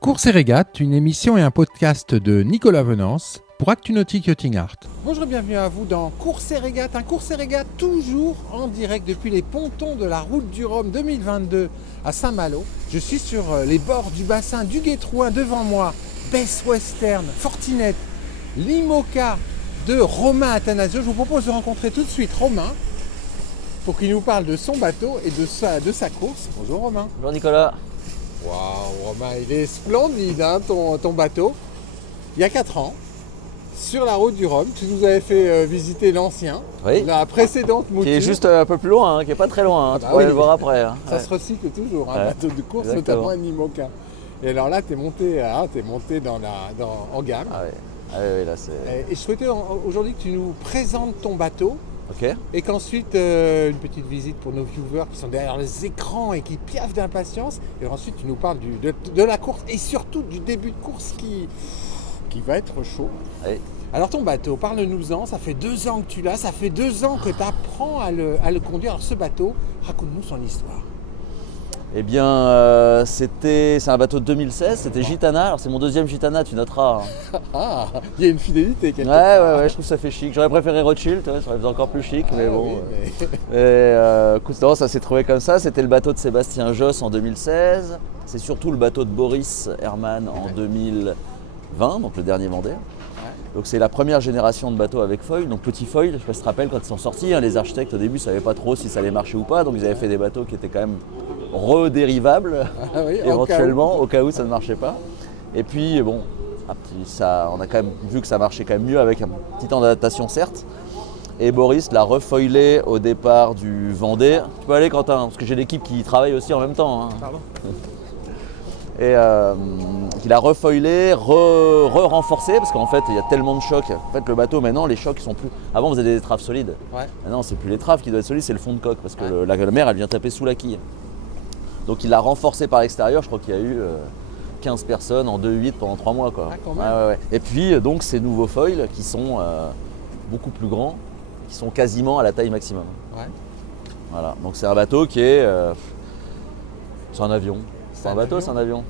Course et régate, une émission et un podcast de Nicolas Venance pour ActuNautique Yachting Art. Bonjour et bienvenue à vous dans Course et régate, un course et régate toujours en direct depuis les pontons de la route du Rhum 2022 à Saint-Malo. Je suis sur les bords du bassin du Guétrouin, devant moi, Best Western, Fortinet, l'IMOCA de Romain Attanasio. Je vous propose de rencontrer tout de suite Romain pour qu'il nous parle de son bateau et de sa course. Bonjour Romain. Bonjour Nicolas. Waouh Romain, il est splendide hein, ton bateau. Il y a 4 ans, sur la route du Rhum, tu nous avais fait visiter l'ancien, Oui. La précédente mouture. Qui est juste un peu plus loin, hein, qui est pas très loin, hein, tu pourrais le voir après. Hein. Ça se recycle toujours, un bateau de course, Exactement. notamment un IMOCA. Et alors là, tu es monté en gamme. Ah ouais, là c'est... Et je souhaitais aujourd'hui que tu nous présentes ton bateau. Ok. Et qu'ensuite, une petite visite pour nos viewers qui sont derrière les écrans et qui piaffent d'impatience. Et ensuite, tu nous parles de la course et surtout du début de course qui va être chaud. Oui. Alors ton bateau, parle-nous-en, ça fait 2 ans que tu l'as, ça fait 2 ans que tu apprends à le conduire. Alors ce bateau, raconte-nous son histoire. Eh bien, c'est un bateau de 2016, c'était Gitana. Alors c'est mon deuxième Gitana, tu noteras. Hein. Ah, il y a une fidélité quelque part. Ouais, je trouve que ça fait chic. J'aurais préféré Rothschild, ça aurait fait encore plus chic, mais bon. Oui, mais... Écoute, non, ça s'est trouvé comme ça. C'était le bateau de Sébastien Josse en 2016. C'est surtout le bateau de Boris Herman en 2020, donc le dernier Vendée. Donc c'est la première génération de bateaux avec foil, donc petit foil, je ne sais pas si tu te rappelles quand ils sont sortis, hein, les architectes au début ne savaient pas trop si ça allait marcher ou pas, donc ils avaient fait des bateaux qui étaient quand même redérivables, éventuellement, au cas où ça ne marchait pas. Et puis bon, on a quand même vu que ça marchait quand même mieux avec un petit temps d'adaptation certes. Et Boris l'a refoilé au départ du Vendée. Tu peux aller Quentin, parce que j'ai l'équipe qui travaille aussi en même temps. Hein. Pardon. Et qu'il a refoilé, renforcé parce qu'en fait il y a tellement de chocs. En fait le bateau maintenant les chocs sont plus. Avant on faisait des étraves solides. Ouais. Maintenant c'est plus l'étrave qui doit être solide, c'est le fond de coque parce que la mer elle vient taper sous la quille. Donc il l'a renforcé par l'extérieur, je crois qu'il y a eu 15 personnes en 2-8 pendant 3 mois quoi. Ah, quand même. Ouais. Et puis donc ces nouveaux foils qui sont beaucoup plus grands, qui sont quasiment à la taille maximum. Ouais. Voilà, donc c'est un bateau qui est. C'est un avion. C'est un bateau, c'est un avion.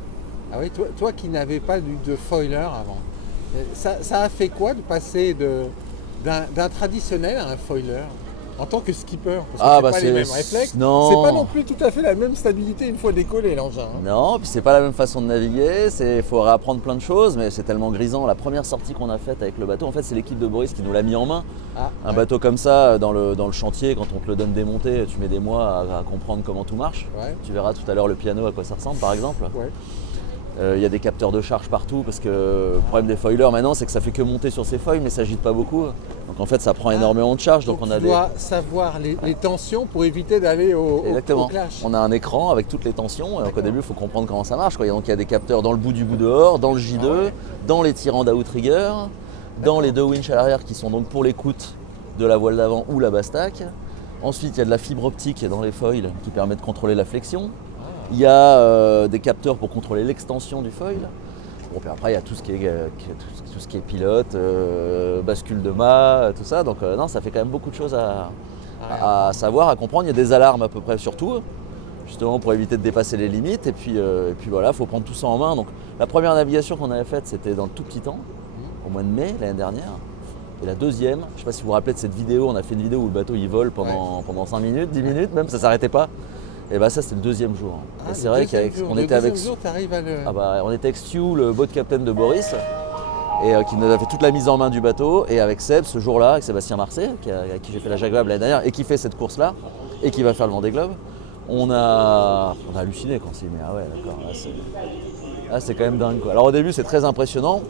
Ah oui, toi qui n'avais pas de foiler avant, ça a fait quoi de passer d'un traditionnel à un foiler en tant que skipper? Parce que c'est pas les mêmes réflexes, non. C'est pas non plus tout à fait la même stabilité une fois décollé l'engin. Hein. Non, puis c'est pas la même façon de naviguer, il faut réapprendre plein de choses, mais c'est tellement grisant. La première sortie qu'on a faite avec le bateau, en fait c'est l'équipe de Boris qui nous l'a mis en main. Un bateau comme ça, dans le chantier, quand on te le donne démonté, tu mets des mois à comprendre comment tout marche. Ouais. Tu verras tout à l'heure le piano à quoi ça ressemble par exemple. Ouais. Y a des capteurs de charge partout parce que le problème des foilers maintenant c'est que ça fait que monter sur ces foils mais ça agite pas beaucoup. Donc en fait ça prend énormément de charge. Donc on doit savoir les tensions pour éviter d'aller au clash. On a un écran avec toutes les tensions et donc au début il faut comprendre comment ça marche. Quoi. Donc il y a des capteurs dans le bout du bout dehors, dans le J2, dans les tirants d'outrigger, dans les 2 winches à l'arrière qui sont donc pour l'écoute de la voile d'avant ou la bastac. Ensuite il y a de la fibre optique dans les foils qui permet de contrôler la flexion. Il y a des capteurs pour contrôler l'extension du foil. Bon, puis après, il y a tout ce qui est pilote, bascule de mât, tout ça. Donc non, ça fait quand même beaucoup de choses à savoir, à comprendre. Il y a des alarmes à peu près sur tout, justement pour éviter de dépasser les limites. Et puis voilà, il faut prendre tout ça en main. Donc la première navigation qu'on avait faite, c'était dans le tout petit temps, au mois de mai l'année dernière. Et la deuxième, je ne sais pas si vous vous rappelez de cette vidéo, on a fait une vidéo où le bateau il vole pendant 5 minutes, 10 minutes même, ça ne s'arrêtait pas. Et bah ça c'était le deuxième jour. Et c'est vrai qu'on était avec. On était avec Stu, le boat captain de Boris, et qui nous a fait toute la mise en main du bateau. Et avec Seb ce jour-là, avec Sébastien Marcet, avec qui j'ai fait la Jacques Vabre l'année dernière, et qui fait cette course-là, et qui va faire le Vendée Globe, on a halluciné quand on s'est dit mais ah ouais d'accord, là c'est quand même dingue quoi. Alors au début c'est très impressionnant.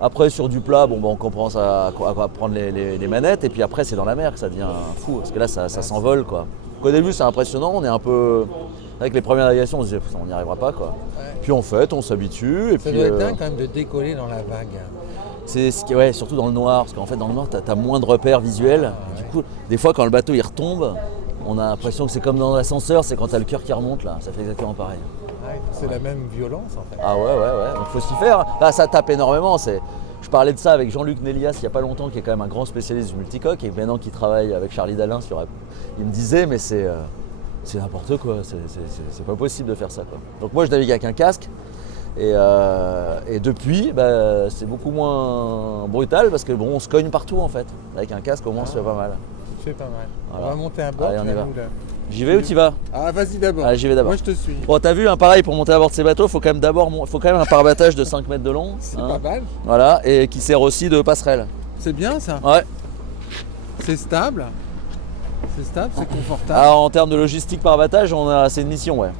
Après sur du plat, on commence à prendre les manettes, et puis après c'est dans la mer que ça devient fou, parce que là ça s'envole quoi. Au début c'est impressionnant, on est un peu. Avec les premières navigations on se disait on n'y arrivera pas quoi. Ouais. Puis en fait on s'habitue. Et ça doit être dingue quand même de décoller dans la vague. C'est surtout dans le noir, parce qu'en fait dans le noir t'as moins de repères visuels. Du coup, des fois quand le bateau il retombe, on a l'impression que c'est comme dans l'ascenseur, c'est quand t'as le cœur qui remonte là, ça fait exactement pareil. Ouais, c'est la même violence en fait. Ah ouais, donc faut s'y faire. Là ça tape énormément, Je parlais de ça avec Jean-Luc Nélias il n'y a pas longtemps, qui est quand même un grand spécialiste du multicoque et maintenant qui travaille avec Charlie Dalin. Il me disait mais c'est n'importe quoi, c'est pas possible de faire ça quoi. Donc moi je navigue avec un casque, Et depuis, c'est beaucoup moins brutal parce que bon, on se cogne partout en fait. Avec un casque, au moins, c'est pas mal. C'est pas mal. Voilà. On va monter à bord. Allez, on y va. nous, là. J'y vais ou t'y vas? Ah, vas-y d'abord. Allez, j'y vais d'abord. Moi, je te suis. Bon, t'as vu, pareil, pour monter à bord de ces bateaux, il faut quand même un parabattage de 5 mètres de long. C'est pas mal. Voilà, et qui sert aussi de passerelle. C'est bien ça. Ouais. C'est stable. C'est confortable. Alors, en termes de logistique parabattage, c'est une mission, ouais.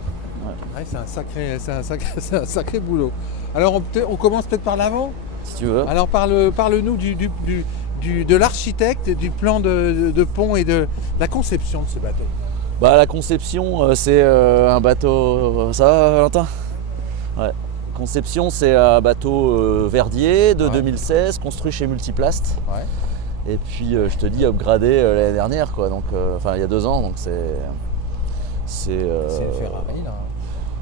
Ouais, c'est un sacré boulot. Alors, on commence peut-être par l'avant. Si tu veux. Alors, parle-nous de l'architecte, du plan de pont et de la conception de ce bateau. La conception, c'est un bateau. Ça va, Valentin? Ouais. Conception, c'est un bateau Verdier de 2016, construit chez Multiplast. Ouais. Et puis, je te dis, upgradé l'année dernière, quoi. Donc, il y a 2 ans, donc c'est C'est une Ferrari, là.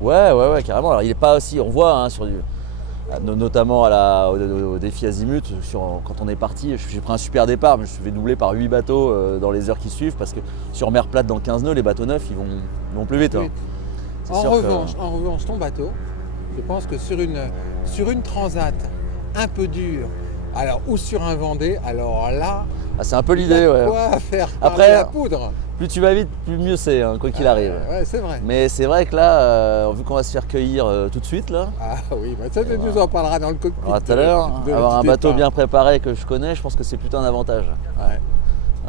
Ouais, carrément. Alors, il n'est pas aussi. On voit notamment au défi Azimut, quand on est parti, j'ai pris un super départ, mais je me suis fait doubler par 8 bateaux dans les heures qui suivent parce que sur mer plate dans 15 nœuds, les bateaux neufs ils vont plus vite. Hein. En revanche, ton bateau, je pense que sur une transat un peu dure, alors ou sur un Vendée, alors là, c'est un peu l'idée, ouais. Quoi faire Après, la poudre. Plus tu vas vite, plus mieux c'est, quoi qu'il arrive. Ouais, c'est vrai. Mais c'est vrai que là, vu qu'on va se faire cueillir tout de suite, là. Ah oui, ça tu nous en parleras dans le cockpit. Tout à l'heure, avoir un bateau bien préparé que je connais, je pense que c'est plutôt un avantage. Ouais.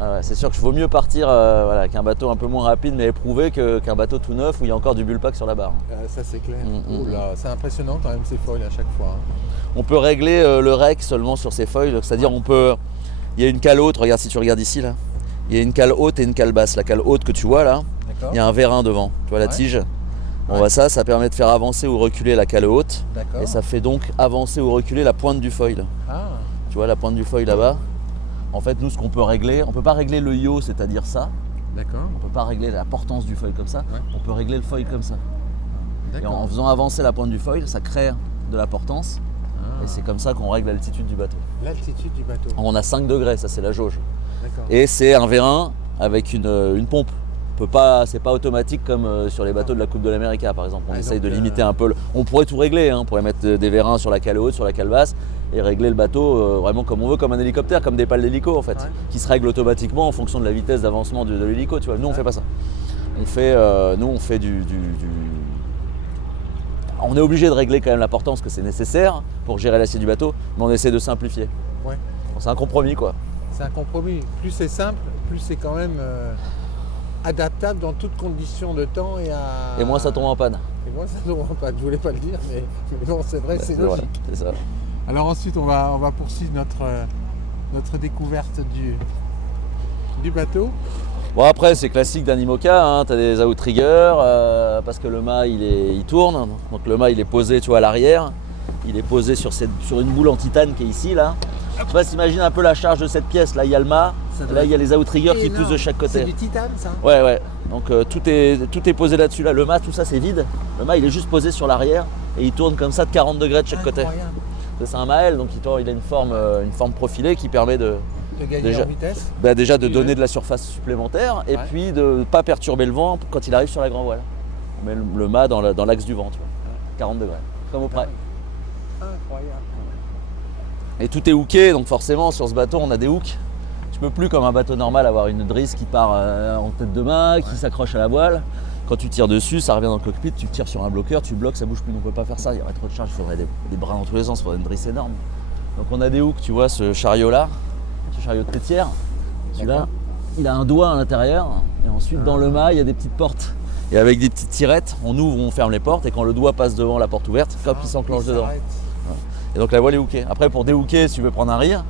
Ouais, c'est sûr que je vaut mieux partir avec un bateau un peu moins rapide mais éprouvé qu'un bateau tout neuf où il y a encore du bullpack sur la barre. Ça c'est clair. Oula, c'est impressionnant quand même ces foils à chaque fois. On peut régler le rec seulement sur ces foils, c'est-à-dire il y a une cale haute, regarde si tu regardes ici là. Il y a une cale haute et une cale basse. La cale haute que tu vois là, il y a un vérin devant, tu vois la tige. Ça permet de faire avancer ou reculer la cale haute. Et ça fait donc avancer ou reculer la pointe du foil. Tu vois la pointe du foil là-bas. En fait, nous, ce qu'on peut régler, on ne peut pas régler le yaw, c'est-à-dire ça. D'accord. On ne peut pas régler la portance du foil comme ça. On peut régler le foil comme ça. Et en faisant avancer la pointe du foil, ça crée de la portance. Et c'est comme ça qu'on règle l'altitude du bateau. L'altitude du bateau. On a 5 degrés, ça c'est la jauge. D'accord. Et c'est un vérin avec une pompe. C'est pas automatique comme sur les bateaux de la Coupe de l'Amérique par exemple. On essaye de limiter un peu. On pourrait tout régler, on pourrait mettre des vérins sur la cale haute, sur la cale basse et régler le bateau vraiment comme on veut, comme un hélicoptère, comme des pales d'hélico en fait, qui se règlent automatiquement en fonction de la vitesse d'avancement de l'hélico. Tu vois. Nous on fait pas ça. On fait on est obligé de régler quand même la portance parce que c'est nécessaire pour gérer l'acier du bateau, mais on essaie de simplifier. Ouais. Bon, c'est un compromis quoi. C'est un compromis. Plus c'est simple, plus c'est quand même adaptable dans toutes conditions de temps et moins ça tombe en panne. Et moins ça tombe en panne. Je voulais pas le dire, mais bon, c'est vrai, c'est logique. Vrai, c'est ça. Alors ensuite, on va poursuivre notre découverte du bateau. Bon après c'est classique d'un IMOCA, tu as des outriggers parce que le mât il tourne, donc le mât il est posé à l'arrière, il est posé sur une boule en titane qui est ici là. Je sais pas si t'imagines un peu la charge de cette pièce, là il y a le mât, là il y a les outriggers qui poussent de chaque côté. C'est du titane ça? Ouais, donc tout est posé là-dessus, là. Le mât tout ça c'est vide, le mât il est juste posé sur l'arrière et il tourne comme ça de 40 degrés de chaque côté. C'est un Mael, donc il a une forme profilée qui permet de gagner en vitesse. Déjà de donner de la surface supplémentaire et puis de ne pas perturber le vent quand il arrive sur la grand voile. On met le mât dans l'axe du vent, tu vois. 40 degrés, comme au près. Incroyable. Et tout est hooké, donc forcément sur ce bateau on a des hooks. Tu peux plus comme un bateau normal avoir une drisse qui part en tête de mât, qui s'accroche à la voile. Quand tu tires dessus, ça revient dans le cockpit, tu tires sur un bloqueur, tu bloques, ça bouge plus. On ne peut pas faire ça, il y aurait trop de charge, il faudrait des bras dans tous les sens, il faudrait une drisse énorme. Donc on a des hooks, tu vois, ce chariot là, ce chariot de têtière, celui-là, il a un doigt à l'intérieur et ensuite dans le mât il y a des petites portes. Et avec des petites tirettes, on ouvre, on ferme les portes et quand le doigt passe devant la porte ouverte, hop, il s'enclenche dedans. Et donc la voile est hookée. Après pour déhooker, si tu veux prendre un rire,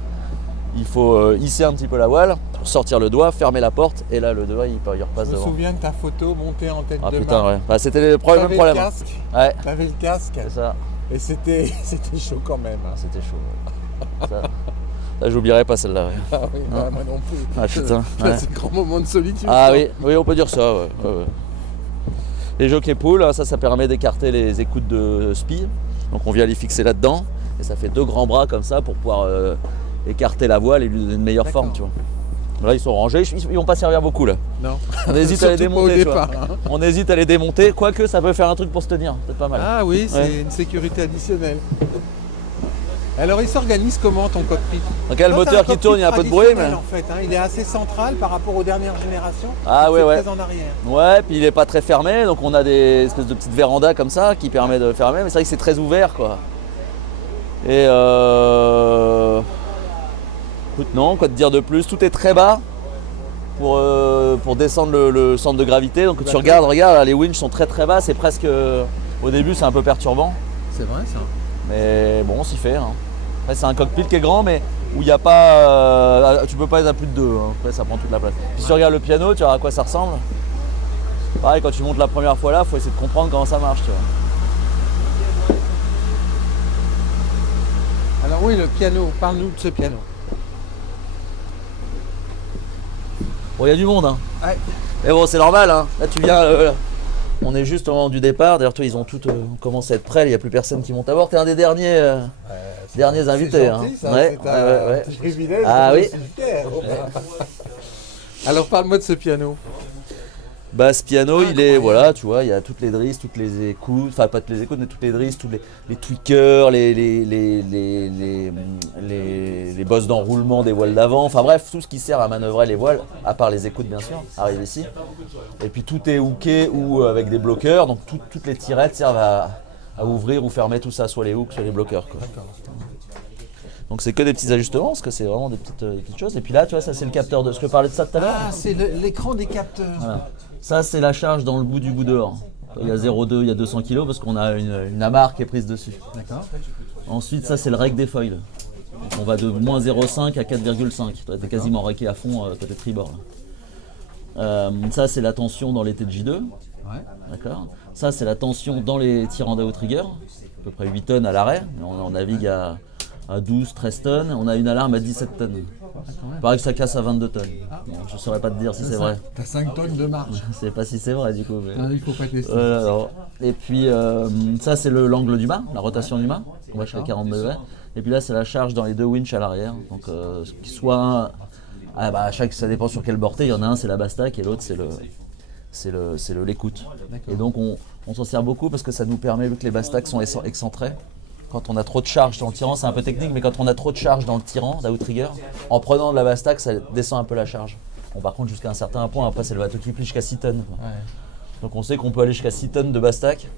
il faut hisser un petit peu la voile, sortir le doigt, fermer la porte et là le doigt il repasse devant. Je me souviens de ta photo montée en tête de putain, mât. Ouais. C'était le même problème. T'avais le casque. C'est ça. Et c'était chaud quand même. C'était chaud. Ça, j'oublierai pas celle-là. Ouais. Ah oui, moi non plus. Ah putain. C'est un grand moment de solitude. Ah oui, on peut dire ça. Ouais. Les jockey poules, ça permet d'écarter les écoutes de spi. Donc on vient les fixer là-dedans et ça fait 2 grands bras comme ça pour pouvoir écarter la voile et lui donner une meilleure forme, tu vois. Là, ils sont rangés, ils vont pas servir beaucoup là. Non. On hésite à les Surtout pas au démonter, tu vois. départ, hein. On hésite à les démonter, quoique ça peut faire un truc pour se tenir, c'est pas mal. Ah oui, c'est Ouais. une sécurité additionnelle. Alors il s'organise comment ton cockpit? Donc il y a le Ça, c'est moteur un qui tourne, il y a un peu de bruit, mais... traditionnel, en fait, hein. Il est assez central par rapport aux dernières générations. Ah ouais, C'est ouais. très en arrière. Ouais, puis il est pas très fermé, donc on a des espèces de petites vérandas comme ça qui permettent de fermer, mais c'est vrai que c'est très ouvert quoi. Et écoute, non, quoi te dire de plus, tout est très bas pour descendre le centre de gravité, donc tu regarde, là, les winches sont très très bas, c'est presque, au début c'est un peu perturbant, C'est vrai ça. mais bon on s'y fait. Hein. Après, c'est un cockpit qui est grand, mais où il n'y a pas, tu peux pas être à plus de 2, hein. Après ça prend toute la place. Puis si tu regardes le piano, tu vois à quoi ça ressemble. Pareil, quand tu montes la première fois là, il faut essayer de comprendre comment ça marche, tu vois. Alors oui, le piano, parle-nous de ce piano. Bon, il y a du monde, hein. Ouais. Mais bon, c'est normal, hein. Là, tu viens, on est juste au moment du départ. D'ailleurs, toi, ils ont tous commencé à être prêts. Il n'y a plus personne qui monte à bord. T'es un des derniers, derniers invités, C'est gentil, hein. ça, Ouais, c'est un ouais. petit privilège. Ah je oui. suis fier. Alors parle-moi de ce piano. Bah, ce piano, il est, Incroyable. voilà, tu vois, il y a toutes les drisses, toutes les écoutes, enfin pas toutes les écoutes, mais toutes les drisses, tous les tweakers, les bosses d'enroulement des voiles d'avant, enfin bref, tout ce qui sert à manœuvrer les voiles, à part les écoutes bien sûr, arrive ici. Et puis tout est hooké ou avec des bloqueurs, donc toutes les tirettes servent à ouvrir ou fermer tout ça, soit les hooks, soit les bloqueurs, quoi. Donc c'est que des petits ajustements, parce que c'est vraiment des petites choses. Et puis là, tu vois, ça c'est le capteur de ce que je parlais de ça tout à l'heure. Ah, c'est l'écran des capteurs. Voilà. Ça, c'est la charge dans le bout du bout dehors. Il y a 0,2, il y a 200 kg parce qu'on a une amarre qui est prise dessus. D'accord. Ensuite, ça, c'est le rec des foils. Donc, on va de moins 0,5 à 4,5. Tu es quasiment requé à fond côté tribord. Ça, c'est la tension dans les TJ2. Ouais. D'accord. Ça, c'est la tension dans les tirants d'outrigger. À peu près 8 tonnes à l'arrêt. On navigue à 12, 13 tonnes. On a une alarme à 17 tonnes. Il paraît que ça casse à 22 tonnes. Bon, je ne saurais pas te dire si c'est vrai. T'as 5 tonnes de marge. Je ne sais pas si c'est vrai du coup. Mais... Ah, il faut pas tester. Alors. Et puis ça c'est l'angle du mât, la rotation du mât, on va jusqu'à 40 degrés. Et puis là c'est la charge dans les deux winches à l'arrière. Donc soit ça dépend sur quel bord il y en a un c'est la bastac et l'autre c'est l'écoute. Et donc on s'en sert beaucoup parce que ça nous permet, vu que les bastacs sont excentrés, quand on a trop de charge dans le tirant, c'est un peu technique, mais quand on a trop de charge dans le tirant d'outrigger, en prenant de la bastac, ça descend un peu la charge. Bon, par contre jusqu'à un certain point, après c'est le bateau qui plie jusqu'à 6 tonnes. Quoi. Ouais. Donc on sait qu'on peut aller jusqu'à 6 tonnes de bastac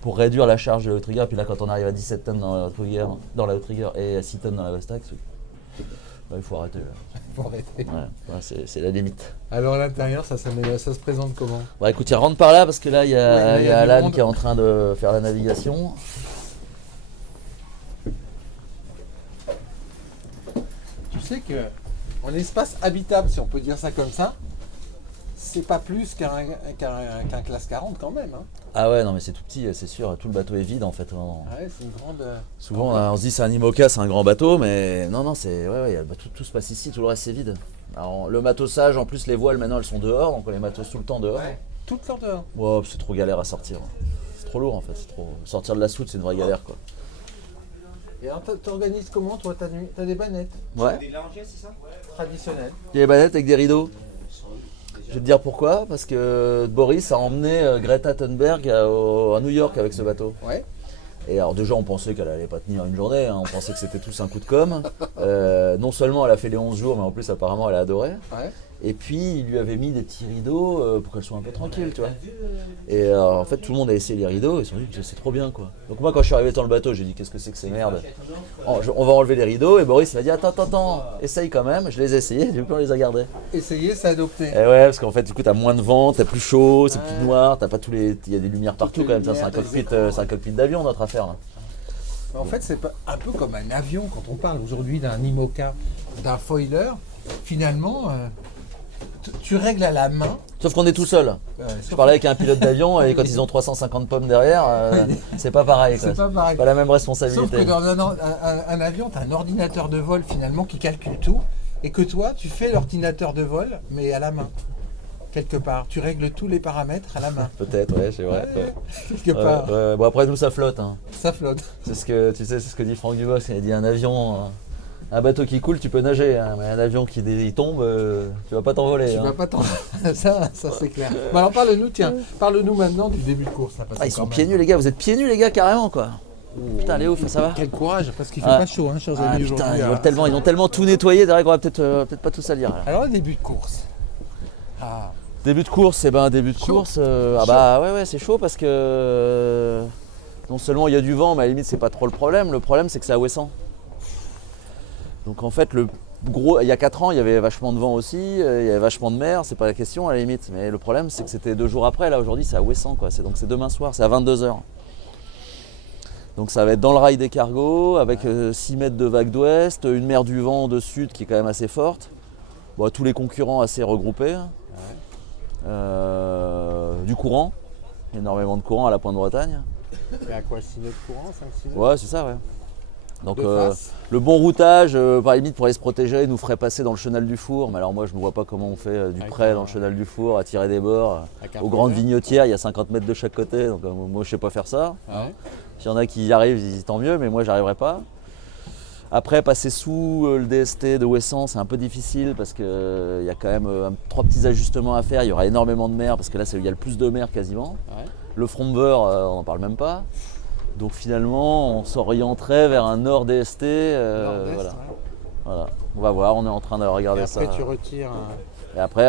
pour réduire la charge de l'outrigger. Puis là quand on arrive à 17 tonnes dans l'outrigger et à 6 tonnes dans la bastac, il faut arrêter. Là. Faut arrêter. Ouais, c'est la limite. Alors à l'intérieur, ça se présente comment? Bon écoute, il rentre par là parce que là il y a, Ouais, il y a du Alan monde. qui est en train de faire la navigation. Tu sais que en espace habitable, si on peut dire ça comme ça, c'est pas plus qu'un classe 40 quand même. Hein. Ah ouais non mais c'est tout petit, c'est sûr, tout le bateau est vide en fait. Vraiment. Ouais, c'est une grande. Souvent on se dit c'est un IMOCA, c'est un grand bateau, mais non c'est tout se passe ici, tout le reste c'est vide. Alors, le matossage, en plus les voiles maintenant elles sont dehors, donc on les matosse tout le temps dehors. Ouais, toute leur dehors. Ouais, c'est trop galère à sortir. C'est trop lourd en fait, sortir de la soute c'est une vraie galère quoi. Et alors t'organises comment toi? T'as des bannettes Ouais. traditionnelles. Des bannettes avec des rideaux. Je vais te dire pourquoi, parce que Boris a emmené Greta Thunberg à New York avec ce bateau. Ouais. Et alors déjà on pensait qu'elle allait pas tenir une journée, hein. On pensait que c'était tous un coup de com'. Non seulement elle a fait les 11 jours, mais en plus apparemment elle a adoré. Ouais. Et puis il lui avait mis des petits rideaux pour qu'elle soit un peu tranquille, tu vois. Et en fait tout le monde a essayé les rideaux et ils se sont dit que c'est trop bien quoi. Donc moi quand je suis arrivé dans le bateau, j'ai dit qu'est-ce que c'est que ces merdes. On va enlever les rideaux et Boris m'a dit attends, essaye quand même. Je les ai essayés, du coup on les a gardés. Essayer, c'est adopter. Et ouais parce qu'en fait du coup t'as moins de vent, t'as plus chaud, c'est plus noir, t'as pas tous les. Il y a des lumières partout les quand même, ça, lumières, c'est un cockpit d'avion notre affaire là. En fait, c'est un peu comme un avion quand on parle aujourd'hui d'un IMOCA, d'un foiler. Finalement, tu règles à la main. Sauf qu'on est tout seul. Je parlais avec un pilote d'avion et quand ils ont 350 pommes derrière, c'est pas pareil. Quoi. C'est pas pareil. Pas la même Sauf responsabilité. que dans un avion, tu as un ordinateur de vol finalement qui calcule tout. Et que toi, tu fais l'ordinateur de vol, mais à la main. Quelque part. Tu règles tous les paramètres à la main. Peut-être, ouais, c'est vrai. Ouais. Quelque part. Bon après nous ça flotte. Hein. Ça flotte. C'est ce que tu sais, c'est ce que dit Franck Dubos. Il a dit un avion Un bateau qui coule, tu peux nager, hein, mais un avion qui il tombe, tu vas pas t'envoler. Tu hein. vas pas t'en... ça c'est clair. Bon, alors parle-nous maintenant du début de course. Là, parce Ah, ils que sont quand pieds même- nus les gars, vous êtes pieds nus les gars carrément quoi. Putain Léo, ça va? Quel courage, parce qu'il fait Ah. pas chaud, hein, chers Ah amis, putain, aujourd'hui. ils ont tellement tout nettoyé, derrière qu'on va peut-être pas tout salir. Là. Alors, le début de course. Ah, Début de course, début de Chaud. course, ah bah ouais c'est chaud parce que non seulement il y a du vent, mais à la limite c'est pas trop le problème c'est que c'est à Ouessant. Donc en fait il y a 4 ans il y avait vachement de vent aussi, il y avait vachement de mer, c'est pas la question à la limite, mais le problème c'est que c'était 2 jours après, là aujourd'hui c'est à Ouessant quoi, c'est demain soir, c'est à 22h. Donc ça va être dans le rail des cargos, avec 6 mètres de vague d'ouest, une mer du vent de sud qui est quand même assez forte, bon, tous les concurrents assez regroupés. Du courant, énormément de courant à la Pointe-Bretagne. et à quoi 6 mètres de courant, 5-6 mètres Ouais, c'est ça, ouais. Donc de face. le bon routage, par limite pour aller se protéger, nous ferait passer dans le chenal du Four. Mais alors moi je ne vois pas comment on fait du Avec près un- dans le chenal du Four, à tirer des bords. Avec un Aux grandes poney. vignotières, il y a 50 mètres de chaque côté, donc moi je sais pas faire ça. Ouais. S'il y en a qui y arrivent, tant mieux, mais moi j'arriverai pas. Après, passer sous le DST de Ouessant, c'est un peu difficile parce qu'il y a quand même 3 petits ajustements à faire. Il y aura énormément de mer parce que là, il y a le plus de mer quasiment. Ouais. Le front de beurre, on n'en parle même pas. Donc finalement, on s'orienterait vers un nord DST. Nord-est, Voilà. ouais. Voilà. On va voir, on est en train de regarder Et après, ça. tu retires. Et après,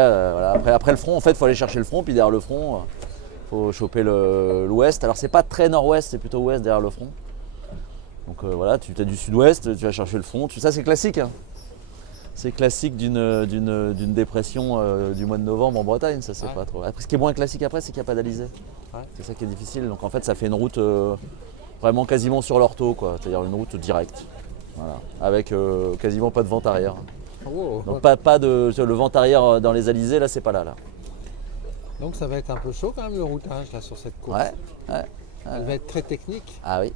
après le front, en fait, il faut aller chercher le front. Puis derrière le front, il faut choper l'ouest. Alors, c'est pas très nord-ouest, c'est plutôt ouest derrière le front. Donc voilà, tu as du sud-ouest, tu vas chercher le front. Ça, c'est classique. Hein. C'est classique d'une dépression du mois de novembre en Bretagne, ça c'est Ouais. pas trop. Après, ce qui est moins classique après, c'est qu'il n'y a pas d'alizé. Ouais. C'est ça qui est difficile. Donc en fait, ça fait une route vraiment quasiment sur l'ortho, quoi. C'est-à-dire une route directe. Voilà. Avec quasiment pas de vent arrière. Oh. Donc pas de le vent arrière dans les alizés, là c'est pas là. Donc ça va être un peu chaud quand même le routage là sur cette course. Ouais. Elle va être très technique. Ah oui.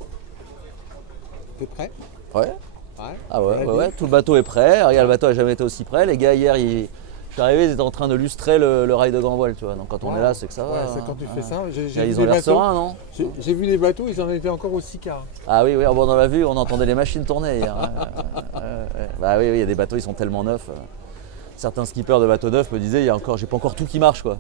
T'es prêt? Ouais. Ouais. Ah ouais, Ready? ouais. Tout le bateau est prêt. Regarde, le bateau n'a jamais été aussi prêt. Les gars hier, je suis arrivé, ils étaient en train de lustrer le rail de grand voile, tu vois. Donc quand on Wow. est là, c'est que ça va. Ouais, hein. c'est quand tu fais ça. J'ai Ils vu ont des l'air bateaux. sereins, non? J'ai vu des bateaux, ils en étaient encore au 6 quarts. Ah oui, bon, on l'a vu, on entendait les machines tourner hier. Ouais. Bah oui, il y a des bateaux, ils sont tellement neufs. Certains skippers de bateaux neufs me disaient, j'ai pas encore tout qui marche, quoi.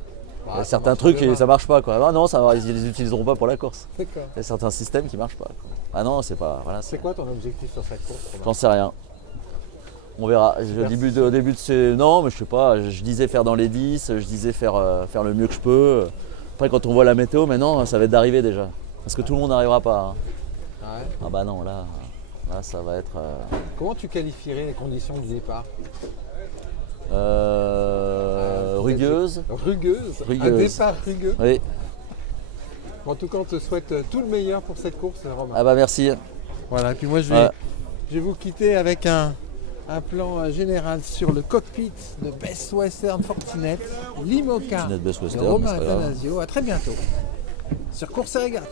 Il y a ça certains marche trucs, demain. ça marche pas, quoi. Ah non, ils les utiliseront pas pour la course. D'accord. Il y a certains systèmes qui marchent pas, quoi. Ah non, c'est pas. Voilà, C'est quoi ton objectif sur cette course Romain? J'en sais rien. On verra. Au début de ces. Non, mais je sais pas. Je disais faire dans les 10, je disais faire le mieux que je peux. Après, quand on voit la météo, maintenant, ça va être d'arriver déjà. Parce que tout le monde n'arrivera pas. Hein. Ouais. Ah bah non, là ça va être. Comment tu qualifierais les conditions du départ? Rugueuse. Rugueuse. Un Rugueuse. départ rugueux. Oui. En tout cas, on te souhaite tout le meilleur pour cette course, Romain. Ah bah merci. Voilà, et puis moi je Ouais. vais vous quitter avec un plan général sur le cockpit de Best Western Fortinet, l'IMOCA Fortinet Best de Western, Romain c'est pas grave. Attanasio. À très bientôt sur Course et Régate.